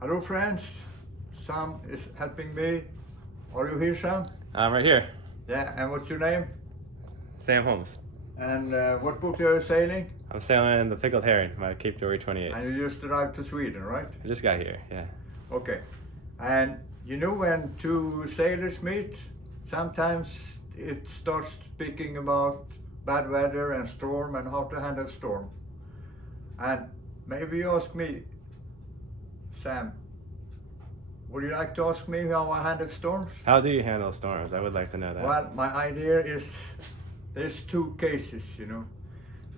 Hello friends, Sam is helping me. Are you here, Sam? I'm right here. Yeah, and what's your name? Sam Holmes. And what boat are you sailing? I'm sailing the Pickled Herring, my Cape Dory 28. And you just arrived to Sweden, right? I just got here, yeah. Okay. And you know when two sailors meet, sometimes it starts speaking about bad weather and storm and how to handle storm. And maybe you ask me, Sam, would you like to ask me how I handle storms? How do you handle storms? I would like to know that. Well, my idea is there's two cases, you know.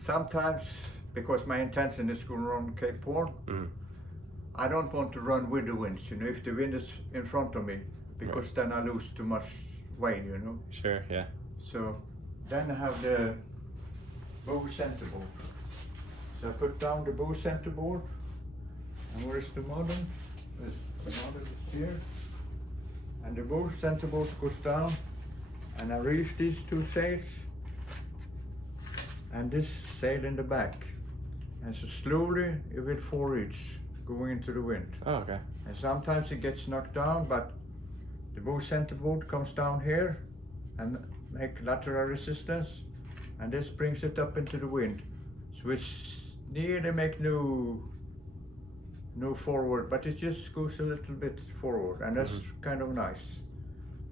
Sometimes, because my intention is to run Cape Horn, I don't want to run with the winds, you know, if the wind is in front of me, because then I lose too much weight, you know. Sure, yeah. So then I have the bow centerboard. So I put down the bow centerboard, and where's the model? The model is here. And the bow centerboard goes down, and I reef these two sails, and this sail in the back. And so slowly it will forage, going into the wind. Oh, okay. And sometimes it gets knocked down, but the bow centerboard comes down here and make lateral resistance, and this brings it up into the wind. So it's nearly make no forward, but it just goes a little bit forward, and that's kind of nice.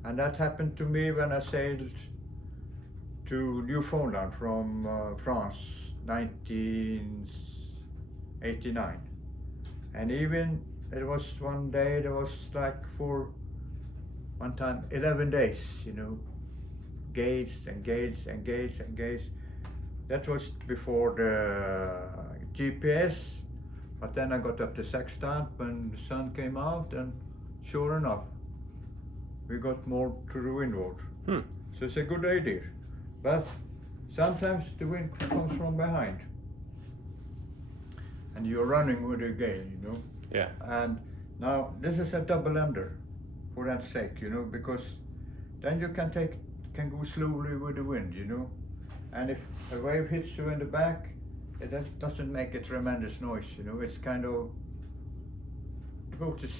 And that happened to me when I sailed to Newfoundland from France, 1989. And even it was one day, there was like for one time 11 days, you know, gauge and gauge and gauge and gauge. That was before the GPS, but then I got up the sextant when the sun came out, and sure enough, we got more to the windward. So it's a good idea. But sometimes the wind comes from behind, and you're running with a gale, you know. Yeah. And now this is a double ender for that sake, you know, because then you can go slowly with the wind, you know. And if a wave hits you in the back, it doesn't make a tremendous noise, you know. It's kind of, the boat is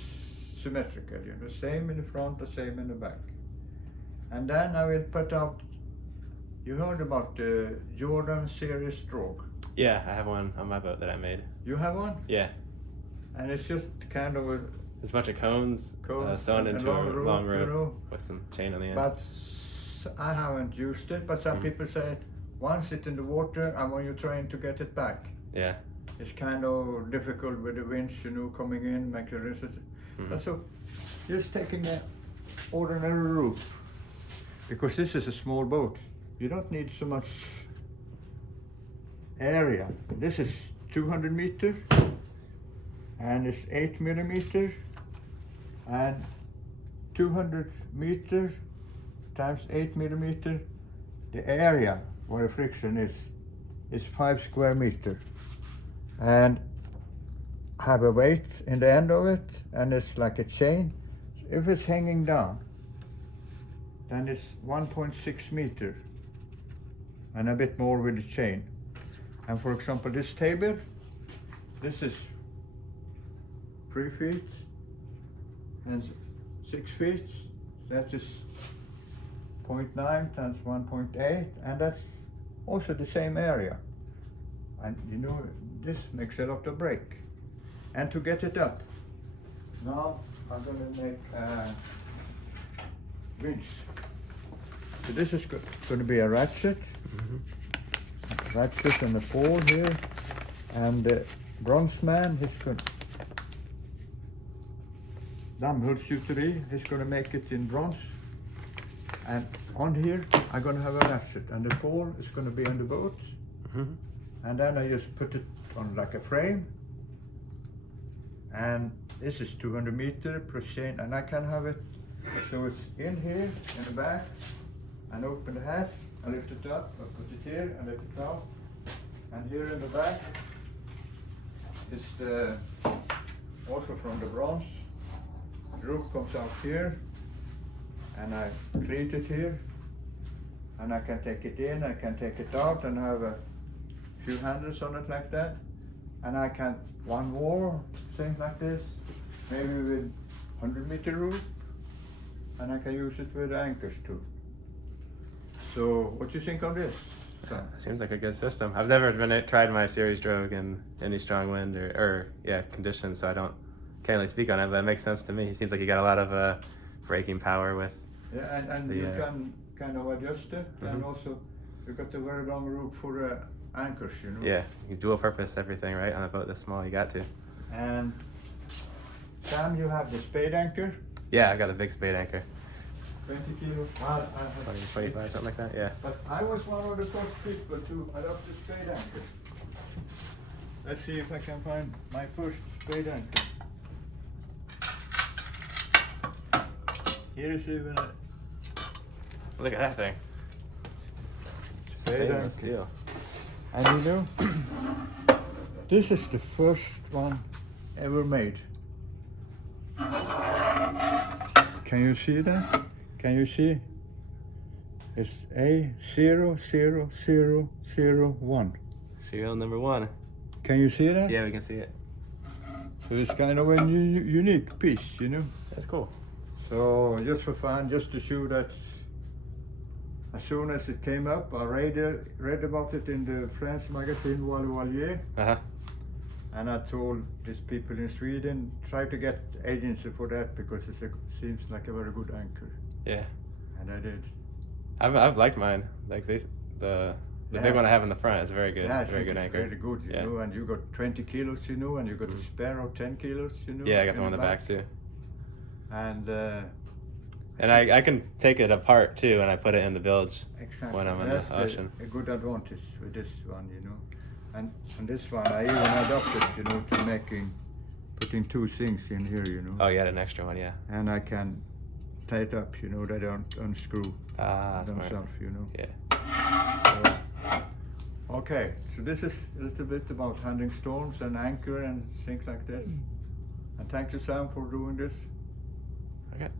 symmetrical, you know, same in the front, the same in the back. And then I will put out, you heard about the Jordan series stroke? Yeah, I have one on my boat that I made. You have one? Yeah. And it's just kind of a There's a bunch of cones sewn and into a long rope, you know, with some chain on the end. but I haven't used it, but some people say once it's in the water and when you're trying to get it back, Yeah. it's kind of difficult with the winds, you know, coming in, make the resistance. So just taking an ordinary rope, because this is a small boat. You don't need so much area. This is 200 meters, and it's 8 millimeter, and 200 meters times 8 millimeter, the area where the friction is 5 square meters. And I have a weight in the end of it, and it's like a chain. If it's hanging down, then it's 1.6 meters, and a bit more with the chain. And for example, this table, this is 3 feet and 6 feet. That is 0.9 times 1.8, and that's also the same area. And you know, this makes a lot of break. And to get it up, now I'm going to make a winch. So this is going to be a ratchet, ratchet and a pole here, and the bronze man, he's going he's going to make it in bronze, and on here I'm going to have a ratchet, and the pole is going to be on the boat, and then I just put it on like a frame, and this is 200 meters plus chain, and I can have it so it's in here in the back, and open the hatch, I lift it up, I put it here and lift it out, and here in the back is the, also from the bronze, the rope comes out here, and I cleat it here, and I can take it in, I can take it out, and have a few handles on it like that, and I can one more thing like this, maybe with 100-meter rope, and I can use it with anchors too. So what do you think of this? Seems like a good system. I've never tried my series drogue in any strong wind or conditions, so can't really speak on it, but it makes sense to me. It seems like you got a lot of braking power with. Yeah, and you can kind of adjust it, and also you got a very long rope for anchors, you know. Yeah, you dual purpose everything, right? On a boat this small, you got to. And Sam, you have the spade anchor. Yeah, I got a big spade anchor. 20 kilo. 20, 25, something like that, yeah. But I was one of the first people to adopt the spade anchor. Let's see if I can find my first spade anchor. Here is even a... Look at that thing. Stainless steel. And you know, this is the first one ever made. Can you see that? Can you see? It's A00001. Serial number 1. Can you see that? Yeah, we can see it. So it's kind of a unique piece, you know? That's cool. So just for fun, just to show that as soon as it came up, I read about it in the French magazine Voilier. And I told these people in Sweden, try to get agency for that because it seems like a very good anchor. Yeah. And I did. I've liked mine. Like the big one I have in the front is a very good, very good anchor. Very good, you know. And you got 20 kilos, you know, and you got a spare of 10 kilos, you know. Yeah, I got the one in the back too. And I can take it apart too, and I put it in the bilge when I'm in the ocean. A good advantage with this one, you know. And this one I even adapted, you know, to putting 2 things in here, you know. Oh, you had an extra one, yeah. And I can tie it up, you know, they don't unscrew themselves, you know. Yeah. So, okay, so this is a little bit about handling storms and anchor and things like this. And thank you, Sam, for doing this. Okay.